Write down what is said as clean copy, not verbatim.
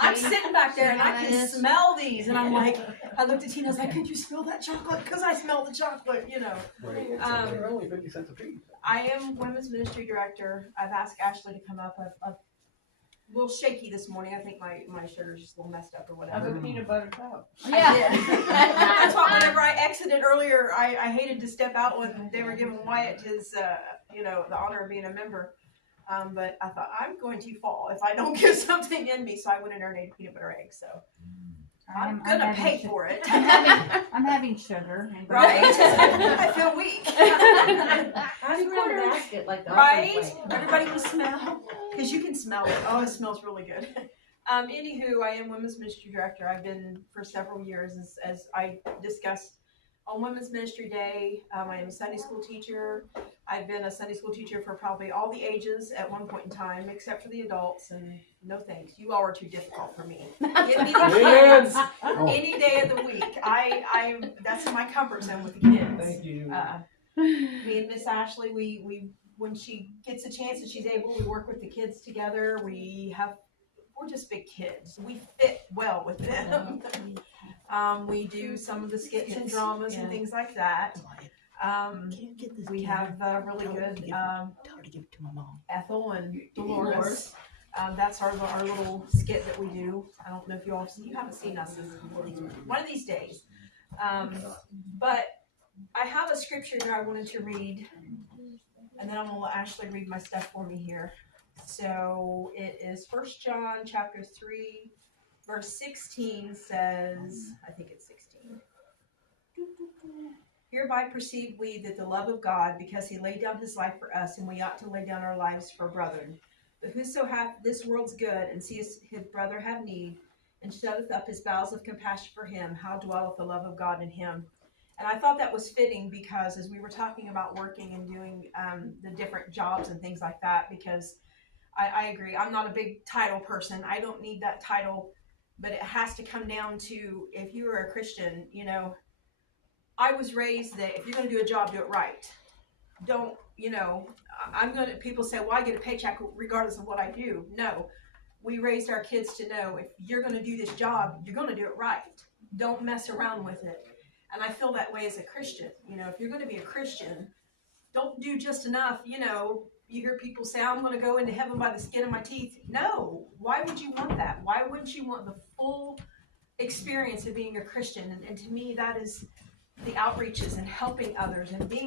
I'm sitting back there and I can smell these, and I'm like, I looked at Tina, I was like, could you smell that chocolate? Because I smell the chocolate, you know. They're only 50 cents a piece. I am women's ministry director. I've asked Ashley to come up. I'm a little shaky this morning. I think my sugar's just a little messed up or whatever. Of a peanut butter cup. Yeah. That's why whenever I exited earlier, I hated to step out when they were giving Wyatt his, the honor of being a member. But I thought, I'm going to fall if I don't get something in me. So I went in there and ate a peanut butter egg. So I'm going to pay for it. I'm having sugar. Right? I feel weak. How do you put a basket like that? Right? Everybody can smell. Because you can smell it. Oh, it smells really good. Anywho, I am women's ministry director. I've been for several years, as I discussed on Women's Ministry Day. I am a Sunday school teacher. I've been a Sunday school teacher for probably all the ages at one point in time, except for the adults. And no thanks. You all are too difficult for me. Give me the kids any day of the week. That's my comfort zone with the kids. Thank you. Me and Miss Ashley, we when she gets a chance and she's able, we work with the kids together. We're just big kids. We fit well with them. We do some of the skits and dramas and things like that. We have really good Ethel and Dolores. That's our little skit that we do. I don't know if you haven't seen us one of these days. But I have a scripture that I wanted to read, and then I'm going to let Ashley read my stuff for me here. So it is 1 John chapter 3, verse 16 says, I think it's 16. Hereby perceive we that the love of God, because he laid down his life for us, and we ought to lay down our lives for brethren. But whoso hath this world's good, and seeth his brother have need, and shutteth up his bowels of compassion for him, how dwelleth the love of God in him? And I thought that was fitting, because as we were talking about working and doing the different jobs and things like that, because I agree, I'm not a big title person. I don't need that title, but it has to come down to, if you are a Christian, I was raised that if you're going to do a job, do it right. Don't, people say, well, I get a paycheck regardless of what I do. No, we raised our kids to know, if you're going to do this job, you're going to do it right. Don't mess around with it. And I feel that way as a Christian. If you're going to be a Christian, don't do just enough. You hear people say, I'm going to go into heaven by the skin of my teeth. No. Why would you want that? Why wouldn't you want the full experience of being a Christian? And to me, that is the outreaches and helping others and being